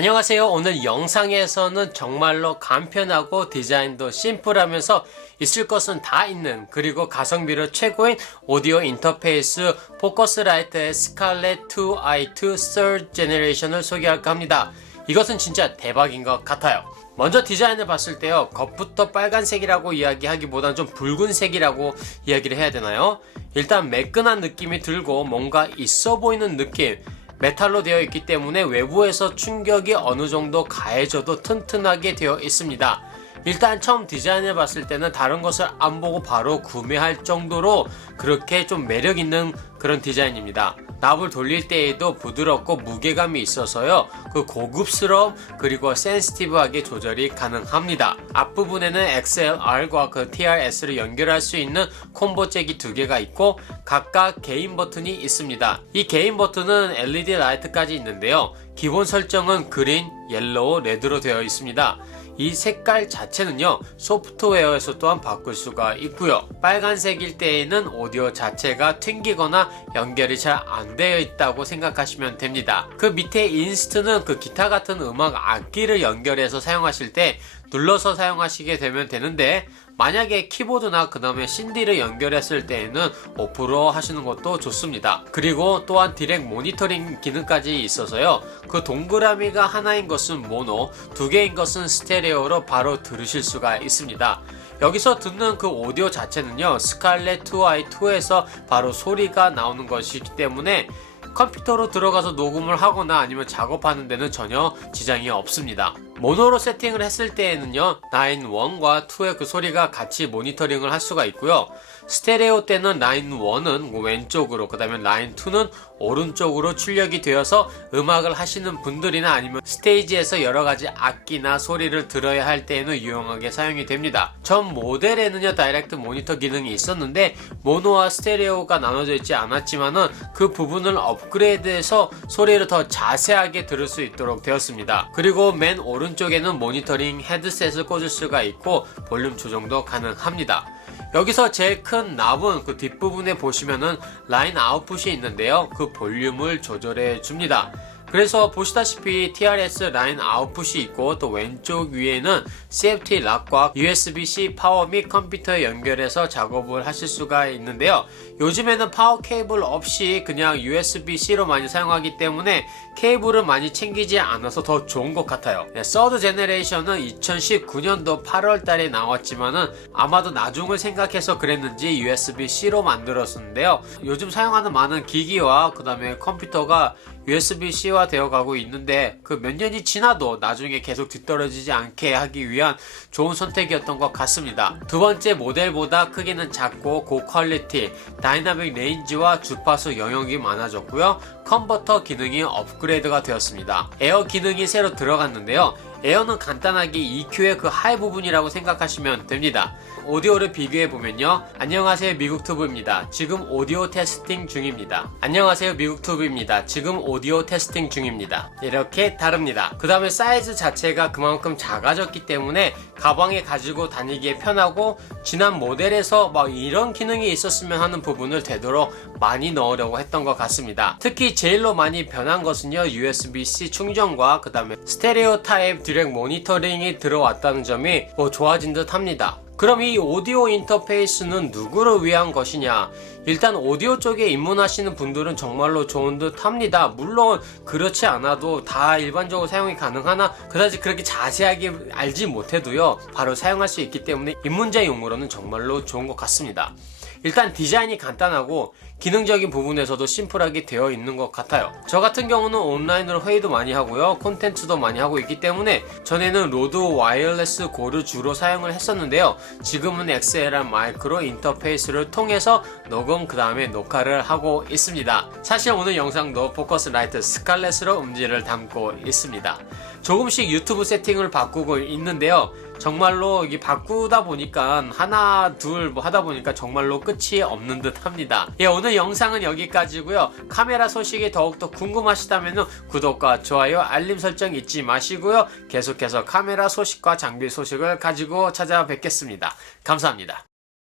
안녕하세요. 오늘 영상에서는 정말로 간편하고 디자인도 심플하면서 있을 것은 다 있는 그리고 가성비로 최고인 오디오 인터페이스 포커스라이트의 스칼렛 2i2 3rd 제너레이션을 소개할까 합니다. 이것은 진짜 대박인 것 같아요. 먼저 디자인을 봤을 때요. 겉부터 빨간색이라고 이야기하기보단 좀 붉은색이라고 이야기를 해야 되나요? 일단 매끈한 느낌이 들고 뭔가 있어 보이는 느낌. 메탈로 되어 있기 때문에 외부에서 충격이 어느 정도 가해져도 튼튼하게 되어 있습니다. 일단 처음 디자인을 봤을 때는 다른 것을 안 보고 바로 구매할 정도로 그렇게 좀 매력 있는 그런 디자인입니다. 납을 돌릴 때에도 부드럽고 무게감이 있어서요. 그 고급스러움 그리고 센시티브하게 조절이 가능합니다. 앞부분에는 XLR과 그 TRS를 연결할 수 있는 콤보 잭이 두 개가 있고 각각 개인 버튼이 있습니다. 이 개인 버튼은 LED 라이트까지 있는데요. 기본 설정은 그린, 옐로우, 레드로 되어 있습니다. 이 색깔 자체는요 소프트웨어에서 또한 바꿀 수가 있고요. 빨간색일 때에는 오디오 자체가 튕기거나 연결이 잘 안 되어 있다고 생각하시면 됩니다. 그 밑에 인스트는 그 기타 같은 음악 악기를 연결해서 사용하실 때 눌러서 사용하시게 되면 되는데 만약에 키보드나 그 다음에 CD를 연결했을 때에는 오프로 하시는 것도 좋습니다. 그리고 또한 디렉 모니터링 기능까지 있어서요. 그 동그라미가 하나인 것은 모노, 두 개인 것은 스테레오로 바로 들으실 수가 있습니다. 여기서 듣는 그 오디오 자체는요, 스칼렛 2i2에서 바로 소리가 나오는 것이기 때문에 컴퓨터로 들어가서 녹음을 하거나 아니면 작업하는 데는 전혀 지장이 없습니다. 모노로 세팅을 했을 때에는요, 9-1과 2의 그 소리가 같이 모니터링을 할 수가 있고요. 스테레오 때는 라인 1은 왼쪽으로, 그 다음에 라인 2는 오른쪽으로 출력이 되어서 음악을 하시는 분들이나 아니면 스테이지에서 여러 가지 악기나 소리를 들어야 할 때에는 유용하게 사용이 됩니다. 전 모델에는요, 다이렉트 모니터 기능이 있었는데, 모노와 스테레오가 나눠져 있지 않았지만은 그 부분을 업그레이드해서 소리를 더 자세하게 들을 수 있도록 되었습니다. 그리고 맨 오른 쪽에는 모니터링 헤드셋을 꽂을 수가 있고 볼륨 조정도 가능합니다. 여기서 제일 큰 납은 그 뒷부분에 보시면은 라인 아웃풋이 있는데요. 그 볼륨을 조절해 줍니다. 그래서 보시다시피 TRS 라인 아웃풋이 있고 또 왼쪽 위에는 CFT 락과 USB-C 파워 및 컴퓨터에 연결해서 작업을 하실 수가 있는데요. 요즘에는 파워 케이블 없이 그냥 USB-C로 많이 사용하기 때문에 케이블을 많이 챙기지 않아서 더 좋은 것 같아요. 네, 서드 제네레이션은 2019년도 8월 달에 나왔지만은 아마도 나중을 생각해서 그랬는지 USB-C로 만들었는데요. 요즘 사용하는 많은 기기와 그 다음에 컴퓨터가 USB-C화 되어 가고 있는데 그 몇 년이 지나도 나중에 계속 뒤떨어지지 않게 하기 위한 좋은 선택이었던 것 같습니다. 두 번째 모델보다 크기는 작고 고퀄리티, 다이나믹 레인지와 주파수 영역이 많아졌고요. 컨버터 기능이 업그레이드가 되었습니다. 에어 기능이 새로 들어갔는데요. 에어는 간단하게 EQ의 그 하이 부분이라고 생각하시면 됩니다. 오디오를 비교해 보면요. 안녕하세요 미국 투브입니다. 지금 오디오 테스팅 중입니다. 안녕하세요 미국 투브입니다. 지금 오디오 테스팅 중입니다. 이렇게 다릅니다. 그 다음에 사이즈 자체가 그만큼 작아졌기 때문에 가방에 가지고 다니기에 편하고 지난 모델에서 막 이런 기능이 있었으면 하는 부분을 되도록 많이 넣으려고 했던 것 같습니다. 특히 제일로 많이 변한 것은요 USB-C 충전과 그 다음에 스테레오 타입 디렉 모니터링이 들어왔다는 점이 뭐 좋아진 듯 합니다. 그럼 이 오디오 인터페이스는 누구를 위한 것이냐? 일단 오디오 쪽에 입문하시는 분들은 정말로 좋은 듯 합니다. 물론 그렇지 않아도 다 일반적으로 사용이 가능하나 그다지 그렇게 자세하게 알지 못해도요. 바로 사용할 수 있기 때문에 입문자 용으로는 정말로 좋은 것 같습니다. 일단 디자인이 간단하고 기능적인 부분에서도 심플하게 되어 있는 것 같아요. 저 같은 경우는 온라인으로 회의도 많이 하고요. 콘텐츠도 많이 하고 있기 때문에 전에는 로드 와이어레스 고를 주로 사용을 했었는데요. 지금은 XLR 마이크로 인터페이스를 통해서 녹음 그 다음에 녹화를 하고 있습니다. 사실 오늘 영상도 포커스 라이트 스칼렛으로 음질을 담고 있습니다. 조금씩 유튜브 세팅을 바꾸고 있는데요. 정말로 이게 바꾸다 보니까 하나 둘 뭐 하다 보니까 정말로 끝이 없는 듯 합니다. 예, 오늘 영상은 여기까지고요. 카메라 소식이 더욱더 궁금하시다면 구독과 좋아요, 알림 설정 잊지 마시고요. 계속해서 카메라 소식과 장비 소식을 가지고 찾아뵙겠습니다. 감사합니다.